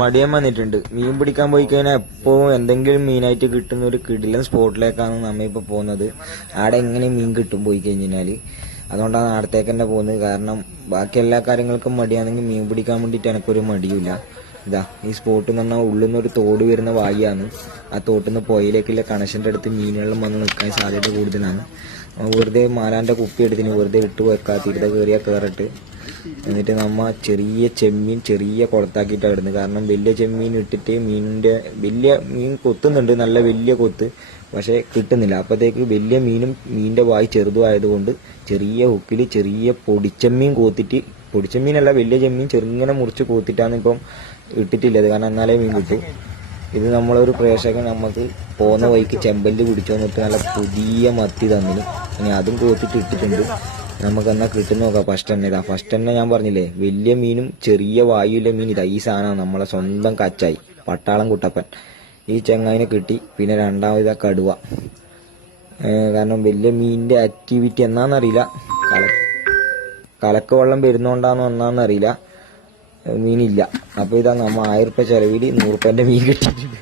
മടിയൻ വന്നിട്ടുണ്ട്. മീൻ പിടിക്കാൻ പോയി കഴിഞ്ഞാൽ എപ്പോഴും എന്തെങ്കിലും മീനായിട്ട് കിട്ടുന്ന ഒരു കിടിലൻ സ്പോട്ടിലേക്കാണ് നമ്മ ഇപ്പൊ പോകുന്നത്. ആടെ എങ്ങനെ മീൻ കിട്ടും പോയി കഴിഞ്ഞാൽ അതുകൊണ്ടാണ് അടുത്തേക്ക് തന്നെ പോകുന്നത്. കാരണം ബാക്കി എല്ലാ കാര്യങ്ങൾക്കും മടിയാണെങ്കിൽ മീൻ പിടിക്കാൻ വേണ്ടിയിട്ട് എനിക്കൊരു മടിയില്ല ഇതാ ഈ സ്പോട്ട് എന്ന് പറഞ്ഞാൽ ഉള്ളിൽ നിന്ന് ഒരു തോട് വരുന്ന വായിയാണ്. ആ തോട്ടിൽ നിന്ന് പുഴയിലേക്കുള്ള കണക്ഷന്റെ അടുത്ത് മീനുകളും വന്ന് നിൽക്കാൻ സാധ്യത കൂടുതലാണ്. വെറുതെ മാലാന്റെ കുപ്പി എടുത്തിന് വെറുതെ ഇട്ട് വെക്കാത്തിരുത കയറിയാൽ കയറിട്ട് എന്നിട്ട് നമ്മ ചെറിയ ചെമ്മീൻ ചെറിയ കുളത്താക്കിയിട്ടാണ് ഇടുന്നത് കാരണം വലിയ ചെമ്മീൻ ഇട്ടിട്ട് മീനിന്റെ വലിയ മീൻ കൊത്തുന്നുണ്ട് നല്ല വലിയ കൊത്ത് പക്ഷെ കിട്ടുന്നില്ല. അപ്പോഴത്തേക്ക് വലിയ മീനും മീനിന്റെ വായി ചെറുതുമായതുകൊണ്ട് ചെറിയ ഹുക്കിൽ ചെറിയ പൊടിച്ചമ്മീൻ കോത്തിട്ട് പൊടിച്ചമ്മീനല്ല വലിയ ചെമ്മീൻ ചെറുങ്ങനെ മുറിച്ച് കോത്തിട്ടാണ് ഇപ്പം ഇട്ടിട്ടില്ലത് കാരണം എന്നാലേ മീൻ കിട്ടൂ. ഇത് നമ്മളൊരു പ്രേക്ഷകൻ നമുക്ക് പോകുന്ന വഴിക്ക് ചെമ്പല്ല് പിടിച്ചു വന്നിട്ട് നല്ല പുതിയ മത്തി തന്നിന്. ഇനി അതും കോത്തിട്ട് ഇട്ടിട്ടുണ്ട്. നമുക്ക് എന്നാ കിട്ടുന്ന നോക്കാം ഫസ്റ്റ് തന്നെ ഇതാ. ഫസ്റ്റ് തന്നെ ഞാൻ പറഞ്ഞില്ലേ വലിയ മീനും ചെറിയ വായുവിലെ മീൻ ഇതാ. ഈ സാധനമാണ് നമ്മളെ സ്വന്തം കച്ചായി പട്ടാളം കുട്ടപ്പൻ. ഈ ചെങ്ങായിനെ കിട്ടി പിന്നെ രണ്ടാമത് ഇതാ കടുവ. കാരണം വലിയ മീനിന്റെ ആക്ടിവിറ്റി എന്നാന്നറിയില്ല. കല കലക്ക വെള്ളം വരുന്നോണ്ടാന്ന് ഒന്നാന്നറിയില്ല മീനില്ല. അപ്പൊ ഇതാ നമ്മ ആയിരം റുപ്യ ചെലവിൽ നൂറുപ്യന്റെ മീൻ കിട്ടിയിട്ടുണ്ട്.